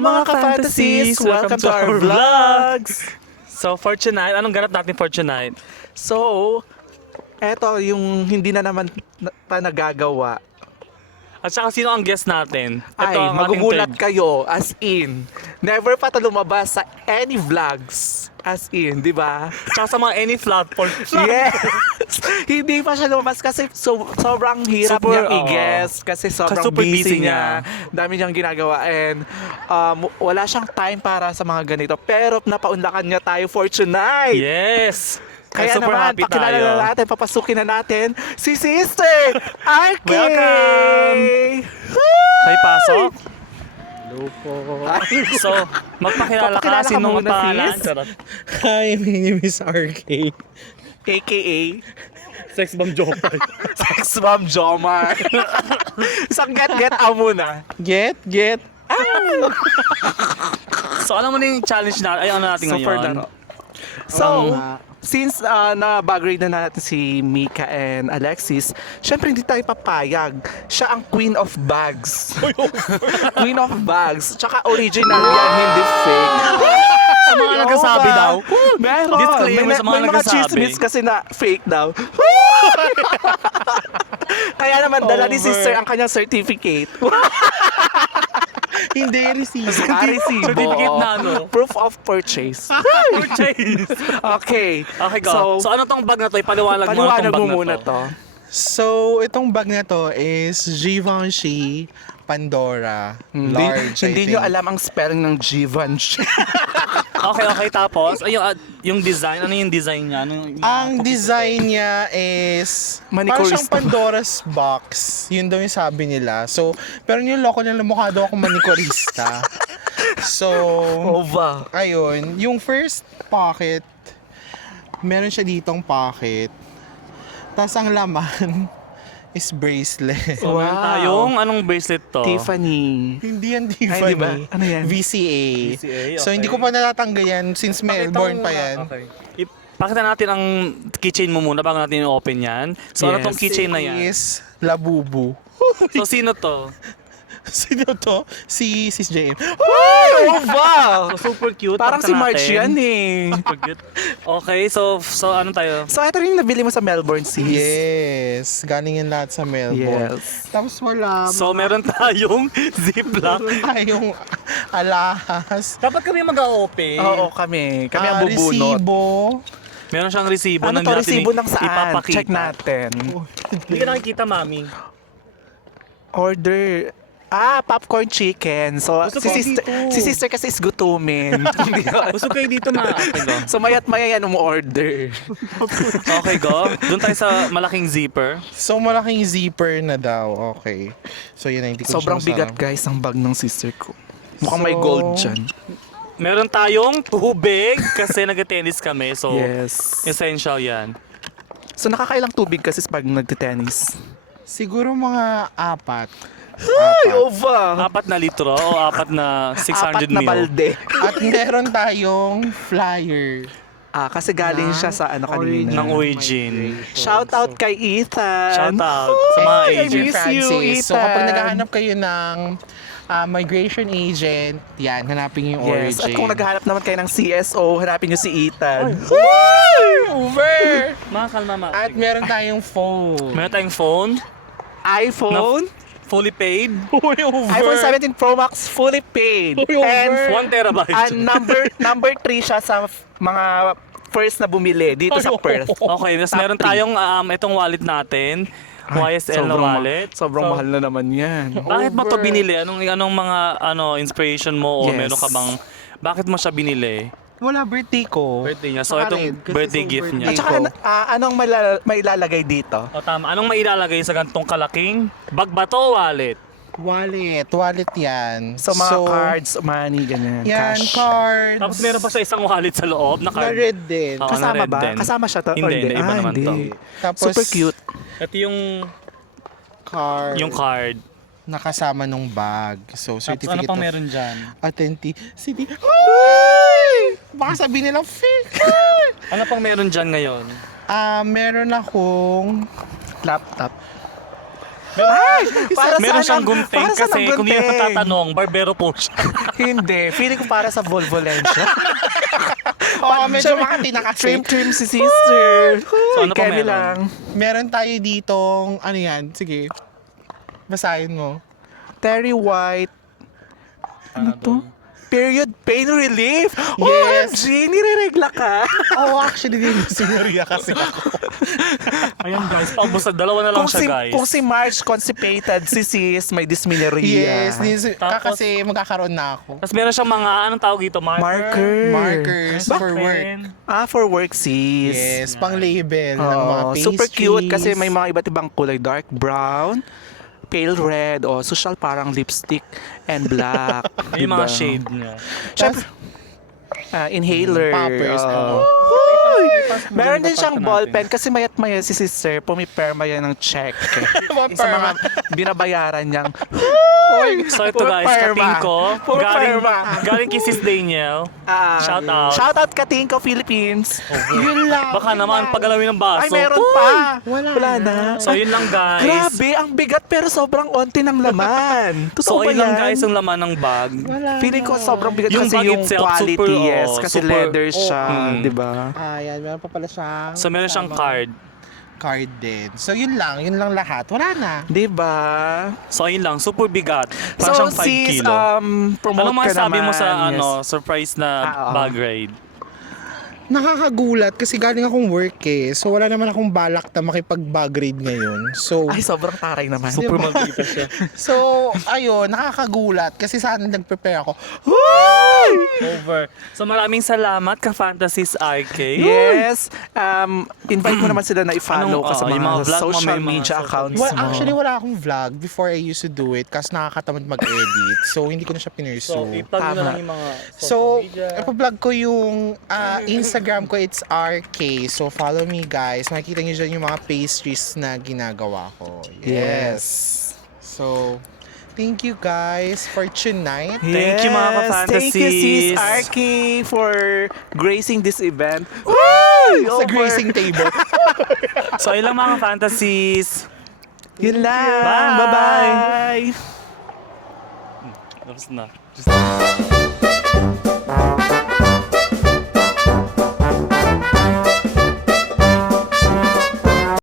mga ka-fantasies! Welcome to our vlogs! So, for tonight, anong ganap natin for tonight? So, eto yung hindi na naman pa nagagawa. At saka sino ang guest natin? Ay, ang ating magugulat third. kayo, as in. Never pa ito lumabas sa any vlogs. As in, di ba? Tsaka sa mga any platform. Yes! Hindi pa siya lumabas kasi sobrang hirap Super, niyang oo. i-guess kasi sobrang super busy busy niya. Dami niyang ginagawa and wala siyang time para sa mga ganito. Pero napaunlakan niya tayo for tonight. Yes! Kaya super naman, happy pakilala tayo. na natin, papasukin na natin si Sister Arky! Welcome! Kay pasok. Hello po. So, magpakilala ka. Papakilala ka Sinong muna, pangalan? sis. Charot. Hi, my name is RK. AKA Sex bomb joker. Sex Bomb Jomar. Isang get out muna. Get. So, alam mo na yung challenge na, ay ano natin Super ngayon? laro. So, since na-backgrade na natin si Mika and Alexis, syempre hindi tayo papayag. Siya ang queen of bags. Queen of bags. Tsaka original yan, hindi fake. Sa mga nagsasabi Oo ba? daw. Meron. Disclaimer sa mga may mga nagsasabi. chismis kasi na fake daw. Kaya naman dala ni Over. sister ang kanyang certificate. Hindi, receive. Resibo. Certificate na ano? Proof of purchase. Purchase. Okay. Okay, go. So, ano tong bag na to? Ipaliwanag mo na Paliwanag tong mo bag muna na to. to. So, itong bag na to is Givenchy Pandora. Large, I Hindi think. nyo alam ang spelling ng Givenchy. Okay. Tapos, ay, yung design, ano yung design niya? Ano yung, Ang design niya is parang Manicurista. siyang Pandora's box. Yun daw yung sabi nila. So, pero niloko nila mukha daw akong manicurista. So, Ova. ayun. Yung first pocket, meron siya ditong pocket. Tapos ang laman is bracelet. so, meron Wow. tayong, anong bracelet to? Tiffany. Hindi yan Ay, di ba? Tiffany. Ano yan? VCA. VCA, So, okay. hindi ko pa natatanggal yan since Melbourne pa yan. Okay. Pakita natin ang keychain mo muna bago natin i-open yan. So, ano Yes. tong keychain na yan? Is Labubu. So, sino to? Sino to? Si Sis JM. Ova! So, super cute. Parang si Pakita March natin. yan eh. Super cute. Okay, so ano tayo? So, ito rin yung nabili mo sa Melbourne, sis. Yes. Galing yan lahat sa Melbourne. Yes. Tapos wala. So, meron tayong ziplock. tayong alahas. Dapat kami mag-open. Oo, kami. Kami ang bubunot. Resibo. Meron siyang resibo. Ano na to, natin resibo ng saan? ipapakita. Check natin. Hindi ka nakikita, mami. Order. Popcorn chicken. So, Gusto si ko sister, dito. si sister kasi is gutumin. Hindi ko- Gusto kayo dito na. Okay, go. so, mayat maya yan order. Okay, go. Doon tayo sa malaking zipper. So, malaking zipper na daw. Okay. So, yun na hindi ko Sobrang siya bigat, masarap. guys, ang bag ng sister ko. Mukhang may So, gold dyan. Meron tayong tubig kasi nag-tennis kami. So, Yes. essential yan. So, nakakailang tubig kasi pag nagte-tennis? Siguro mga 4. Ay, Ova! 4 na litro o 4 na 600 Apat na ml. balde. At meron tayong flyer. Kasi galing siya sa ano kanina. Ng Origin. Shout out kay Ethan. Shout out sa mga Ay, I agent. miss you, Ethan. So, kapag naghahanap kayo ng migration agent, yan, hanapin yung Yes, at origin. kung naghahanap naman kayo ng CSO, hanapin nyo si Ethan. Over! Mga kalma, ma. At meron tayong phone. Meron tayong phone. iPhone, Fully paid. iPhone 17 Pro Max fully paid. Uy, And 1 terabyte. number 3 siya sa mga first na bumili dito sa Perth. Okay, tapos Top meron three. tayong itong wallet natin. YSL na wallet. Sobrang So, mahal na naman yan. Bakit mo to Over. binili? Anong mga inspiration mo o Yes. meron ka bang bakit mo siya binili? Wala, birthday ko. Birthday niya. So Saka itong rin, kasi birthday sa gift birthday At niya. saka, anong mailalagay dito? O tama. Anong mailalagay sa gantong kalaking bag ba to o wallet? Wallet yan. So, mga cards, money, ganyan, Yan, cash. cards. Tapos meron pa sa isang wallet sa loob na Na card. red din. Oo, Kasama na red ba? din. Kasama siya to? Hindi, Or hindi, iba naman hindi. to. Tapos, Super cute. Ito yung card. card. Nakasama nung bag. So, Tapos ano certificate pang of meron dyan? authenticity. Ay! Baka sabihin nila fake. Ano pang meron dyan ngayon? Meron akong Laptop. Ay, para Meron saan siyang ang- gunting para saan kasi ang kung yun ang gunting? tatanong, barbero po siya. Hindi. Feeling ko para sa Volvolencia. Oo, medyo makati na kasi. Trim si sister. So, ano pa Kemi meron? lang. Meron tayo ditong, ano yan, sige. Basahin mo. Terry White. Ano to? Period pain relief. Yes. OMG, nireregla ka. Oh, actually, din si Maria kasi ako. Ayan guys, paubos na. Dalawa na lang siya guys. Kung si Marge constipated, si sis may dysmenorrhea. Yes, Tapos- kasi magkakaroon na ako. Tapos meron siyang mga, anong tawag dito? Marker. Markers for work. For work, sis. Yes, pang label ng mga Oh, pastries. super cute kasi may mga iba't ibang kulay. Dark brown, pale red, o social parang lipstick and black. May diba? mga shade niya. Syempre, inhaler. Poppers. Oh. Oh. Meron din siyang ballpen kasi mayat maya si sister, pumiperma yan ng check. Sa mga binabayaran niyang, So ito guys, kating ko. Puro Galing, perma. galing kay Sis Daniel. Shout out. Shout out Katingko, Philippines. Yun lang. Baka naman pagalawin ng baso. Ay, meron pa. Wala na. So yun lang guys. Grabe, ang bigat pero sobrang onti ng laman. So Totoo ba yun lang yan? guys ang laman ng bag. Feeling ko sobrang bigat Yung kasi bag yung itself, quality, super, yes. oh, Kasi super, leather siya, di ba? Ayan, meron pa pala siyang... So meron siyang card. Card din. So yun lang lahat. Wala na. Di ba? So ayun lang, super bigat. Parang So siyang 5 sis, kilo. promote Anong ka masasabi naman. mo sa Yes. surprise na oo. bag ride? Nakakagulat kasi galing akong work eh. So wala naman akong balak na makipag-bag raid ngayon. So, Ay, sobrang taray naman. Super maldita siya. so ayun, nakakagulat kasi sana nag-prepare ako. Over. So maraming salamat ka Fantasies RK. Yes. Invite mo naman sila na i-follow Anong, ka sa yung mga mga vlog mo, may social mga media social accounts Well, mo. actually wala akong vlog before I used to do it kasi nakakatamad mag-edit. So hindi ko na siya So pinursue. itag mo na Tama. lang yung mga So, social media. ipa-vlog ko yung Instagram ko, it's RK. So, follow me guys. Makikita nyo dyan yung mga pastries na ginagawa ko. Yes. So, thank you guys for tonight. Thank you, mga Thank you, sis ka-fantasies. Arky, for gracing this event. Woo! Sa gracing table. So ayun lang mga fantasies. Yun lang. Bye. Bye-bye. Tapos na.